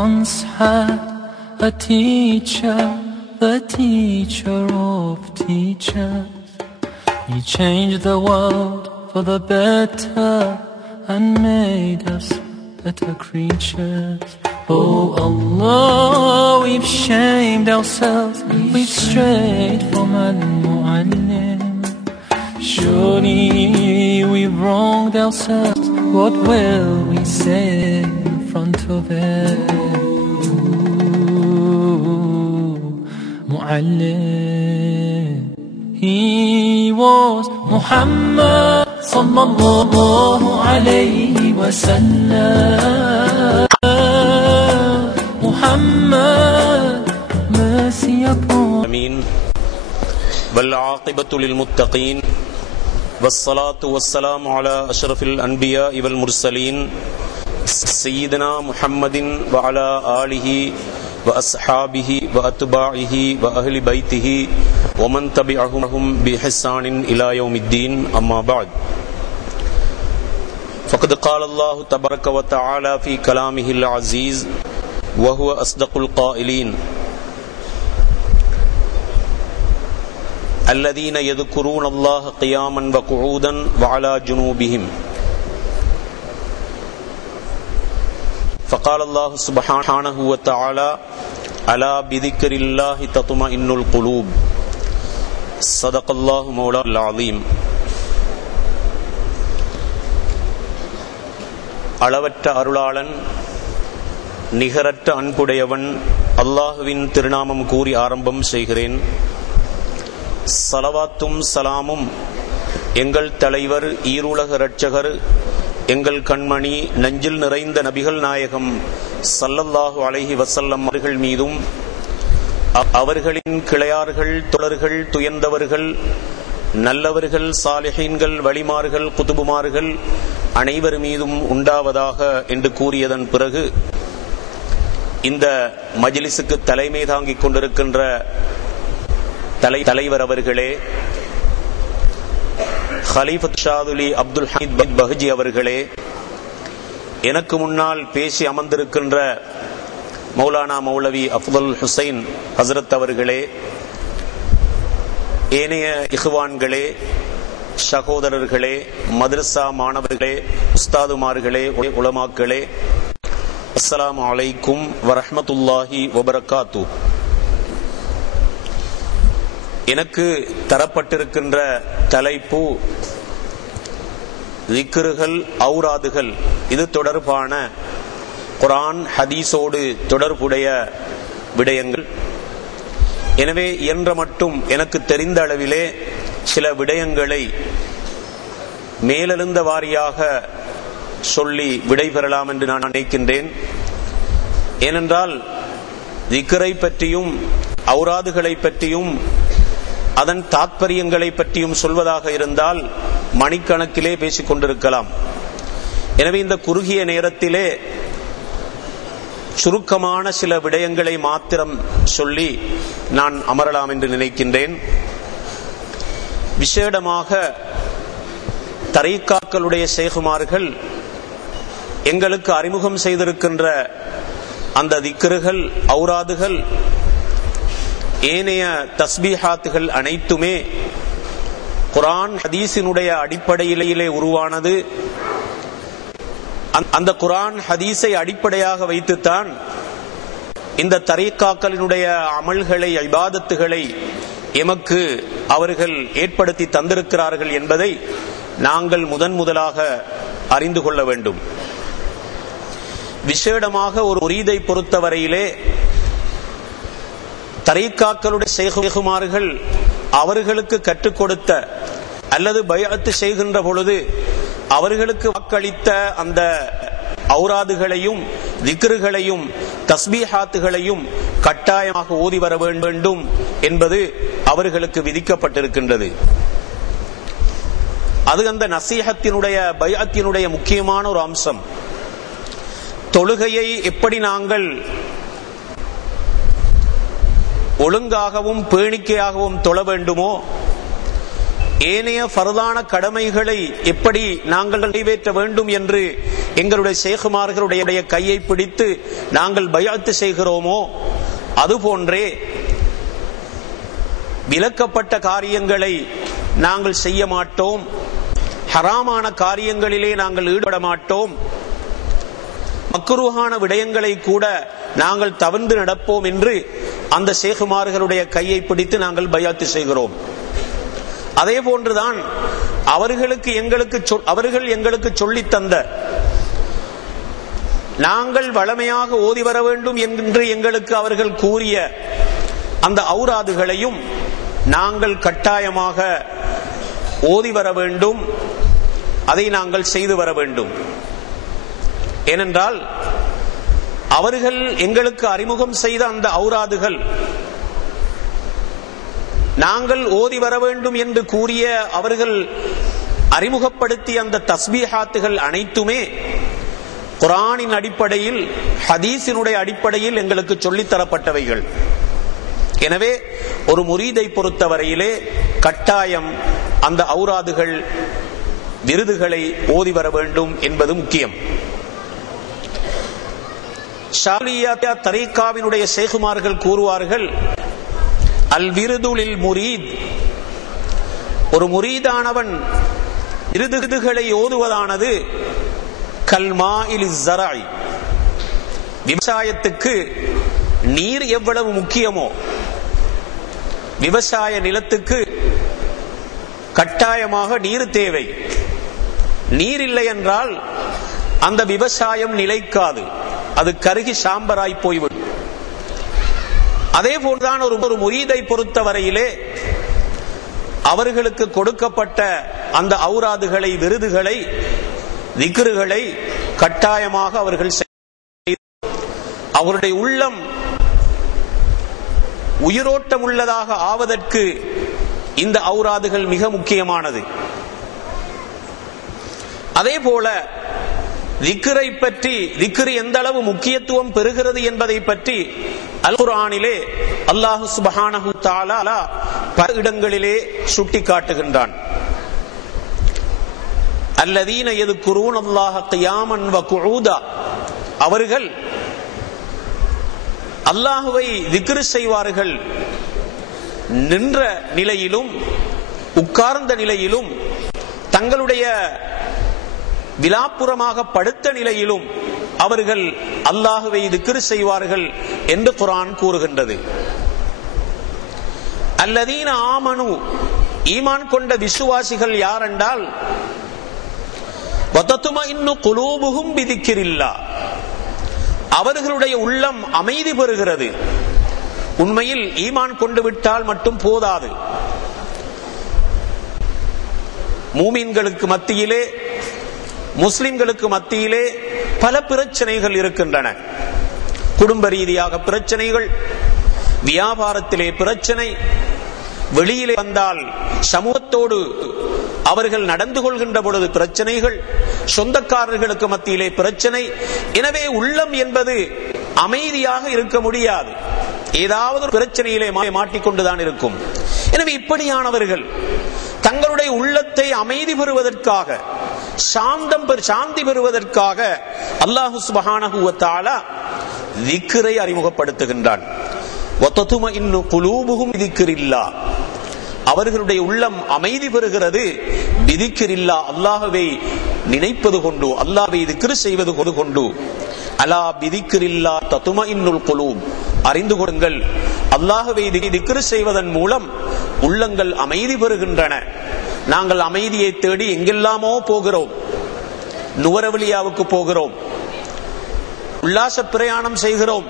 once had a teacher, the teacher of teachers. He changed the world for the better and made us better creatures. Oh Allah, we've shamed ourselves, we've strayed from Al-Mu'allim. Surely we've wronged ourselves, what will we say in front of it? Mu'allim, he was Muhammad sallallahu alayhi wa sallam. Muhammad, mercy upon Ameen. Wal aqibatu lil muttaqin. والصلاة والسلام على أشرف الأنبياء والمرسلين سيدنا محمد وعلى آله وأصحابه وأتباعه وأهل بيته ومن تبعهم بإحسان إلى يوم الدين أما بعد فقد قال الله تبارك وتعالى في كلامه العزيز وهو أصدق القائلين الذين يذكرون الله قياما وقعودا وعلى جنوبهم فقال الله سبحانه وتعالى ألا بذكر الله تطمئن القلوب صدق الله مولانا العظيم. அளவற்ற அருளாளன் நிகரற்ற அன்புடையவன் அல்லாஹுவின் திருநாமம் கூறி ஆரம்பம் செய்கிறேன். ஸலவாத்தும் ஸலாமும் எங்கள் தலைவர் ஈருலக இரட்சகர் எங்கள் கண்மணி நெஞ்சில் நிறைந்த நபிகள் நாயகம் ஸல்லல்லாஹு அலைஹி வஸல்லம் அவர்கள் மீதும் அவர்களின் கிளையார்கள் தோழர்கள் துயர்ந்தவர்கள் நல்லவர்கள் சாலிஹீன்கள் வலிமார்கள் குதுபுமார்கள் அனைவர் மீதும் உண்டாவதாக என்று கூறியதன் பிறகு இந்த மஜ்லிஸுக்கு தலைமை தாங்கிக் கொண்டிருக்கின்ற தலைவர் அவர்களே, ஹலீஃபத் ஷாதுலி அப்துல் ஹமீத் பஹ்ஜி அவர்களே, எனக்கு முன்னால் பேசி அமர்ந்திருக்கின்ற மௌலானா மௌலவி அஃதல் ஹுசைன் ஹசரத் அவர்களே, ஏனைய இஹ்வான்களே, சகோதரர்களே, மதரசா மாணவர்களே, உஸ்தாதுமார்களே, உலமாக்களே, அஸ்ஸலாமு அலைக்கும் வரஹ்மத்துல்லாஹி வபரகாத்து. எனக்கு தரப்பட்டிருக்கின்ற தலைப்பு திக்ருகள் ஔராதுகள். இது தொடர்பான குர்ஆன் ஹதீஸோடு தொடர்புடைய விடயங்கள். எனவே இயன்ற மட்டும் எனக்கு தெரிந்த அளவிலே சில விடயங்களை மேலெழுந்த வாரியாக சொல்லி விடைபெறலாம் என்று நான் நினைக்கின்றேன். ஏனென்றால் திக்ரை பற்றியும் ஔராதுகளை பற்றியும் அதன் தாத்பரியங்களை பற்றியும் சொல்வதாக இருந்தால் மணிக்கணக்கிலே பேசிக் கொண்டிருக்கலாம். எனவே இந்த குறுகிய நேரத்திலே சுருக்கமான சில விடயங்களை மாத்திரம் சொல்லி நான் அமரலாம் என்று நினைக்கின்றேன். விசேடமாக தரீக்காக்களுடைய ஷேகுமார்கள் எங்களுக்கு அறிமுகம் செய்திருக்கின்ற அந்த திக்ருகள் ஔராதுகள் ஏனைய தஸ்பீஹாத்துகள் அனைத்துமே குர்ஆன் ஹதீஸினுடைய அடிப்படையிலே உருவானது. அந்த குர்ஆன் ஹதீஸை அடிப்படையாக வைத்துத்தான் இந்த தரீக்காக்களினுடைய அமல்களை இபாதத்துகளை எமக்கு அவர்கள் ஏற்படுத்தி தந்திருக்கிறார்கள் என்பதை நாங்கள் முதலாக அறிந்து கொள்ள வேண்டும். விசேடமாக ஒரு முரீதை பொறுத்தவரையிலே தரீக்காக்களுடைய ஷேகுமார்கள் அவர்களுக்கு கற்றுக் கொடுத்த அல்லது பைஅத் செய்கின்ற பொழுது அவர்களுக்கு வாக்களித்த அந்த ஔராதுகளையும் திக்ருகளையும் தஸ்பீஹாத்துகளையும் கட்டாயமாக ஓதி வர வேண்டும் என்பது அவர்களுக்கு விதிக்கப்பட்டிருக்கின்றது. அது அந்த நசீஹத்தினுடைய பைஅத்தினுடைய முக்கியமான ஒரு அம்சம். தொழுகையை எப்படி நாங்கள் ஒழுங்காகவும் பேணிக்கையாகவும் தொழ வேண்டுமோ ஏனைய ஃபர்தான கடமைகளை எப்படி நாங்கள் நிறைவேற்ற வேண்டும் என்று எங்களுடைய ஷேகுமார்களுடைய கையை பிடித்து நாங்கள் பைஅத் செய்கிறோமோ அதுபோன்றே விலக்கப்பட்ட காரியங்களை நாங்கள் செய்ய மாட்டோம், ஹராமான காரியங்களிலே நாங்கள் ஈடுபட மாட்டோம், மக்ரூஹான விடயங்களை கூட நாங்கள் தவிர்த்து நடப்போம் என்று அந்த ஷேகுமார்களுடைய கையை பிடித்து நாங்கள் பைஅத் செய்கிறோம். அதே போன்றுதான் அவர்கள் எங்களுக்கு சொல்லித் தந்த நாங்கள் வளமையாக ஓதி வர வேண்டும் என்று எங்களுக்கு அவர்கள் கூறிய அந்த ஔராதுகளையும் நாங்கள் கட்டாயமாக ஓதி வர வேண்டும், அதை நாங்கள் செய்து வர வேண்டும். ஏனென்றால் அவர்கள் எங்களுக்கு அறிமுகம் செய்த அந்த ஔராதுகள் நாங்கள் ஓதி வர வேண்டும் என்று கூறிய அவர்கள் அறிமுகப்படுத்திய அந்த தஸ்பீஹாத்துகள் அனைத்துமே குர்ஆனின் அடிப்படையில் ஹதீஸினுடைய அடிப்படையில் எங்களுக்கு சொல்லித்தரப்பட்டவைகள். எனவே ஒரு முரீதை பொறுத்தவரையிலே கட்டாயம் அந்த ஔராதுகள் விருதுகளை ஓதி வர வேண்டும் என்பது முக்கியம். ஷாலியா தரீகாவினுடைய ஷேகுமார்கள் கூறுவார்கள், அல் விருதுலில் முரீத், ஒரு முரீதானவன் விருதுகளை ஓதுவதானது கல்மாஇல் ஸராய், விவசாயத்துக்கு நீர் எவ்வளவு முக்கியமோ விவசாய நிலத்துக்கு கட்டாயமாக நீர் தேவை. நீர் இல்லை என்றால் அந்த விவசாயம் நிலைக்காது, அது கருகி சாம்பராய் போய்விடும். அதே போன்றுதான் ஒரு முரீதை பொறுத்தவரையிலே அவர்களுக்கு கொடுக்கப்பட்ட அந்த ஔராதுகளை, விருதுகளை, திக்ருகளை கட்டாயமாக அவர்கள் அவருடைய உள்ளம் உயிரோட்டம் உள்ளதாக ஆவதற்கு இந்த ஔராதுகள் மிக முக்கியமானது. அதே போல திக்ரை பற்றி, திக்ர் எந்த அளவு முக்கியத்துவம் பெறுகிறது என்பதை பற்றி அல் குர்ஆனிலே அல்லாஹ் சுப்ஹானஹு தஆலா பல இடங்களிலே சுட்டிக்காட்டுகின்றான். அல்லதீன யذ்குரூன அல்லாஹ கியாமன் வ குஊதா, அவர்கள் அல்லாஹ்வை திக்ர் செய்வார்கள் நின்ற நிலையிலும் உட்கார்ந்த நிலையிலும் தங்களுடைய விலாப்புறமாக படுத்த நிலையிலும் அவர்கள் அல்லாஹ்வை திக்ர் செய்வார்கள் என்று குர்ஆன் கூறுகின்றது. அல்லதீன ஆமனு, ஈமான் கொண்ட விசுவாசிகள் யார் என்றால் வதத்மஇன்னு குலூபுஹும் பிதிக்ரில்லாஹ், அவர்களுடைய உள்ளம் அமைதி பெறுகிறது. உண்மையில் ஈமான் கொண்டு விட்டால் மட்டும் போதாது. மூமின்களுக்கு மத்தியிலே, முஸ்லிம்களுக்கு மத்தியிலே பல பிரச்சனைகள் இருக்கின்றன. குடும்ப ரீதியாக பிரச்சனைகள், வியாபாரத்திலே பிரச்சனை, வெளியிலே வந்தால் சமூகத்தோடு அவர்கள் நடந்து கொள்கின்ற பொழுது பிரச்சனைகள், சொந்தக்காரர்களுக்கு மத்தியிலே பிரச்சனை. எனவே உள்ளம் என்பது அமைதியாக இருக்க முடியாது, ஏதாவது ஒரு பிரச்சனையிலே மாட்டிக்கொண்டுதான் இருக்கும். எனவே இப்படியானவர்கள் தங்களுடைய உள்ளத்தை அமைதி பெறுவதற்காக, சாந்தி பெறுவதற்காக அல்லாஹ் சுப்ஹானஹு வ தஆலா திக்ரை அறிமுகப்படுத்துகின்றான். வதத்மஇன்னு குலூபுஹும் பிதிக்ரில்லாஹ், அவர்களுடைய உள்ளம் அமைதி பெறுகிறது பிதிக்ரில்லாஹ், அல்லாஹ்வை நினைப்பது கொண்டு, அல்லாஹ்வை திக்ர் செய்வது கொண்டு. அலா பிதிக்ரில்லாஹ் தத்மஇன்னுல் குலூப், அறிந்து கொள்ளுங்கள், அல்லாஹ்வை திக்ர் செய்வதன் மூலம் உள்ளங்கள் அமைதி பெறுகின்றன. நாங்கள் அமைதியை தேடி எங்கெல்லாமோ போகிறோம், நுவரவலியாவுக்கு போகிறோம், உல்லாச பிரயாணம் செய்கிறோம்,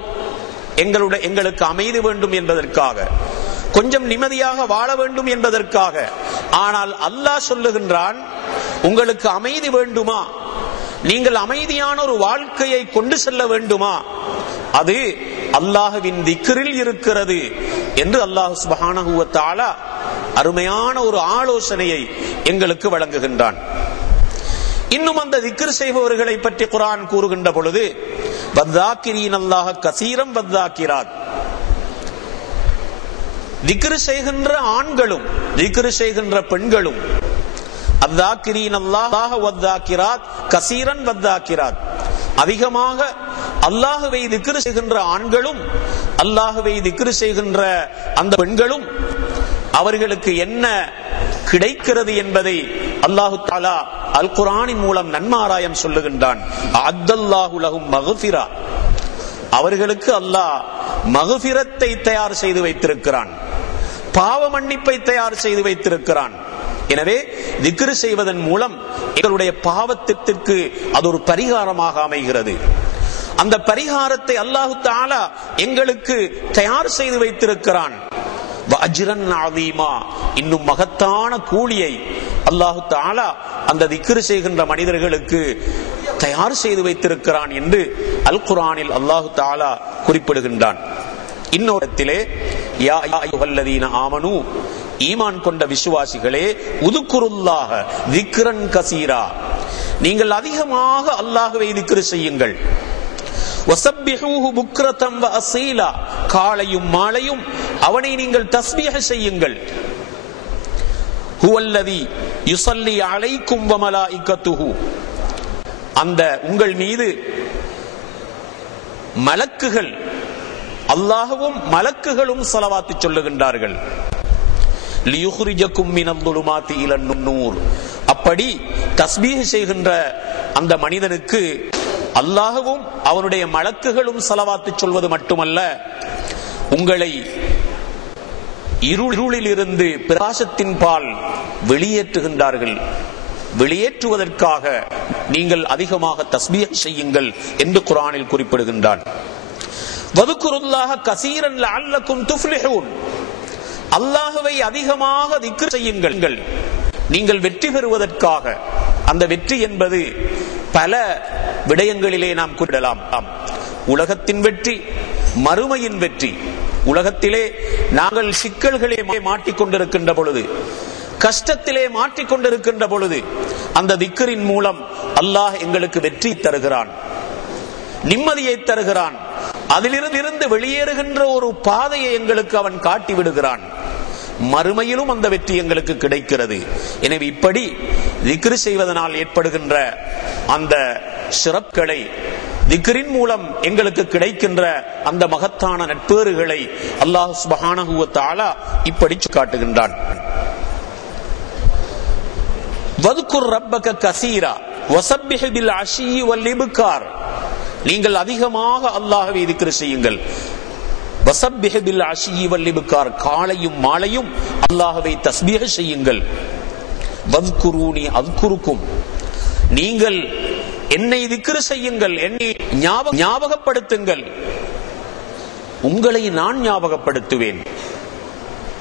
எங்களுக்கு அமைதி வேண்டும் என்பதற்காக, கொஞ்சம் நிம்மதியாக வாழ வேண்டும் என்பதற்காக. ஆனால் அல்லாஹ் சொல்லுகின்றான், உங்களுக்கு அமைதி வேண்டுமா, நீங்கள் அமைதியான ஒரு வாழ்க்கையை கொண்டு செல்ல வேண்டுமா, அது அல்லாஹ்வின் திக்ரில் இருக்கிறது என்று அல்லாஹ் சுப்ஹானஹு வ தஆலா அருமையான ஒரு ஆலோசனையை எங்களுக்கு வழங்குகின்றான். இன்னும் அந்த திக்ர் செய்பவர்களை பற்றி குர்ஆன் கூறுகின்ற பொழுது வذாக்கிரீன அல்லாஹ கஸீரம் வذாக்கிராத், திக்ரு செய்கின்ற ஆண்களும் திக்ரு செய்கின்ற பெண்களும் அல்லாஹ்கிரீன் அல்லாஹ் வத்தாக்கிராத் கசீரன் வத்தாக்கிராத், அதிகமாக அல்லாஹ்வை திக்ரு செய்கின்ற ஆண்களும் அல்லாஹ்வை திக்ரு செய்கின்ற அந்த பெண்களும் அவர்களுக்கு என்ன கிடைக்கிறது என்பதை அல்லாஹு தஆலா அல் குர்ஆனின் மூலம் நன்மாராயம் சொல்லுகின்றான். அத்தல்லாஹு லஹும் மக்ஃபிரா, அவர்களுக்கு அல்லாஹ் மக்ஃபிரத்தை தயார் செய்து வைத்திருக்கிறான், பாவ மன்னிப்பை தயார் செய்து வைத்திருக்கிறான். எனவே திக்ரு செய்வதன் மூலம் எங்களுடைய பாவத்திற்கு அது ஒரு பரிகாரமாக அமைகிறது. அந்த பரிகாரத்தை அல்லாஹு தஆலா எங்களுக்கு தயார் செய்து வைத்திருக்கிறான். வஅஜ்ரன் அஸீமா, இன்னும் மகத்தான கூலியை அல்லாஹு தஆலா அந்த திக்ரு செய்கின்ற மனிதர்களுக்கு தயார் செய்து வைத்திருக்கிறான் என்று அல் குர்ஆனில் அல்லாஹு தஆலா குறிப்பிடுகின்றான். இன்னொருத்திலே யா அய்யுஹல்லதீன ஆமனூ, ஈமான் கொண்ட விசுவாசிகளே, உதுக்குருல்லாஹ திக்ரன் கசீரா, நீங்கள் அதிகமாக அல்லாஹ்வை திக்ரு செய்யுங்கள். வஸப்பிஹூஹு புக்ரதம் வஅஸீலா, காலையும் மாலையும் அவனை நீங்கள் தஸ்பீஹ் செய்யுங்கள். ஹுவல்லதி யுஸல்லி அலைக்கும் வ மலாயிகத்துஹு, அந்த உங்கள் மீது மலக்குகள், அல்லாஹ்வும் மலக்குகளும் ஸலவாத்து சொல்லுகின்றார்கள். லியுக்ரிஜக்கும் மினல் ظுலுமாத்தி இலன் நூர், அப்படி தஸ்பீஹ் செய்கின்ற அந்த மனிதனுக்கு அல்லாஹ்வும் அவனுடைய மலக்குகளும் ஸலவாத்து சொல்வது மட்டுமல்ல, உங்களை இருளில் இருந்து பிரகாசத்தின் பால் வெளியேற்றுகின்றார்கள். வெளியேற்றுவதற்காக நீங்கள் அதிகமாக தஸ்பீஹ் செய்யுங்கள் என்று குர்ஆனில் குறிப்பிடுகின்றான். வதுக்குருல்லாஹ கஸீரன் லஅல்லக்கும் துஃப்லிஹூன், அல்லாஹ்வை அதிகமாக திக்ர் செய்யுங்கள் நீங்கள் வெற்றி பெறுவதற்காக. அந்த வெற்றி என்பது பல விடயங்களிலே நாம் குறிப்பிடலாம். உலகத்தின் வெற்றி, மறுமையின் வெற்றி. உலகத்திலே நாங்கள் சிக்கல்களே மாட்டிக்கொண்டிருக்கின்ற பொழுது, கஷ்டத்திலே மாட்டிக்கொண்டிருக்கின்ற பொழுது, அந்த திக்ரின் மூலம் அல்லாஹ் எங்களுக்கு வெற்றி தருகிறான், நிம்மதியை தருகிறான். அதிலிருந்து வெளியேறுகின்ற ஒரு பாதையை எங்களுக்கு அவன் காட்டி விடுகிறான். மறுமையிலும் அந்த வெற்றி எங்களுக்கு கிடைக்கிறது. எனவே இப்படி திக்ரு செய்வதனால் ஏற்படுகின்ற அந்த சிறப்புகளை, திக்ரின் மூலம் எங்களுக்கு கிடைக்கின்ற அந்த மகத்தான நட்பேறுகளை அல்லாஹ் சுப்ஹானஹு வ தஆலா இப்படி காட்டுகின்றான். வத்குர் ரப்பக கஸீரா வஸப்பிஹ் பில் அஷீ வல் இப்கார், நீங்கள் அதிகமாக அல்லாஹ்வை திக்ர் செய்யுங்கள். வஸப்பிஹ் பில் அஷீ வல் இப்கார், காலையும் மாலையும் அல்லாஹ்வை தஸ்பீஹ் செய்யுங்கள். வத்குரூனி அத்குருக்கும், நீங்கள் என்னை திக்ர் செய்யுங்கள், என்னை ஞாபகப்படுத்துங்கள், உங்களை நான் ஞாபகப்படுத்துவேன்.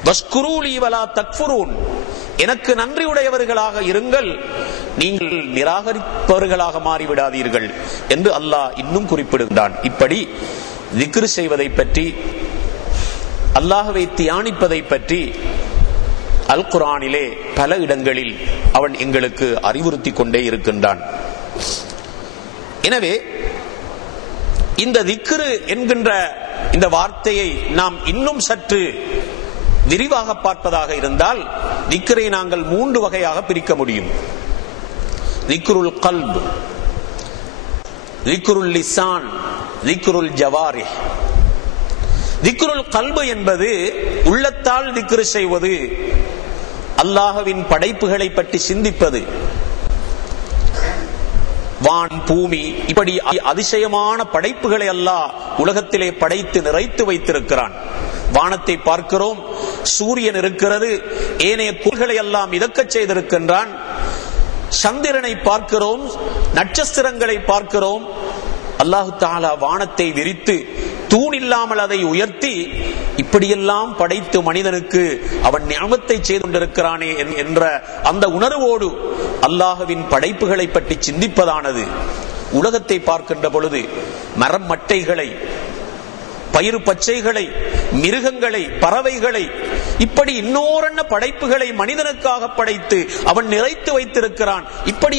வஷ்குரூலி வலா தக்ஃபுரூன், எனக்கு நன்றியுடையவர்களாக இருங்கள், நீங்கள் நிராகரிப்பவர்களாக மாறிவிடாதீர்கள் என்று அல்லாஹ் இன்னும் குறிப்பிடுகின்றான். இப்படி திக்ர் செய்வதை பற்றி, அல்லாஹ்வை தியானிப்பதை பற்றி அல் குர்ஆனிலே பல இடங்களில் அவன் எங்களுக்கு அறிவுறுத்தி கொண்டே இருக்கின்றான். எனவே இந்த திக்ரு என்கின்ற இந்த வார்த்தையை நாம் இன்னும் சற்று விரிவாக பார்ப்பதாக இருந்தால், திக்ரை நாங்கள் 3 வகையாக பிரிக்க முடியும். திக்ருல் கல்ப், திக்ருல் லிசான், திக்ருல் ஜவாரிஹ். திக்ருல் கல்ப் என்பது உள்ளத்தால் திக்ரு செய்வது, அல்லாஹ்வின் படைப்புகளை பற்றி சிந்திப்பது. வான், பூமி, இப்படி அதிசயமான படைப்புகளை அல்லாஹ் உலகத்திலே படைத்து நிறைத்து வைத்திருக்கிறான். வானத்தை பார்க்கிறோம், சூரியன் இருக்கிறது, ஏனைய கோள்களை எல்லாம் மிதக்கச் செய்திருக்கின்றான். சந்திரனை பார்க்கிறோம், நட்சத்திரங்களை பார்க்கிறோம். அல்லாஹு தஆலா வானத்தை விரித்து தூண் இல்லாமல் அதை உயர்த்தி இப்படியெல்லாம் படைத்து மனிதனுக்கு அவன் நியமத்தை செய்து கொண்டிருக்கிறானே என்ற அந்த உணர்வோடு அல்லாஹ்வின் படைப்புகளை பற்றி சிந்திப்பதானது. உலகத்தை பார்க்கின்ற பொழுது மரம் மட்டைகளை, பயிறு பச்சைகளை, மிருகங்களை, பறவைகளை, இப்படி இன்னோரன்ன படைப்புகளை மனிதனுக்காக படைத்து அவன் நிறைத்து வைத்திருக்கிறான். இப்படி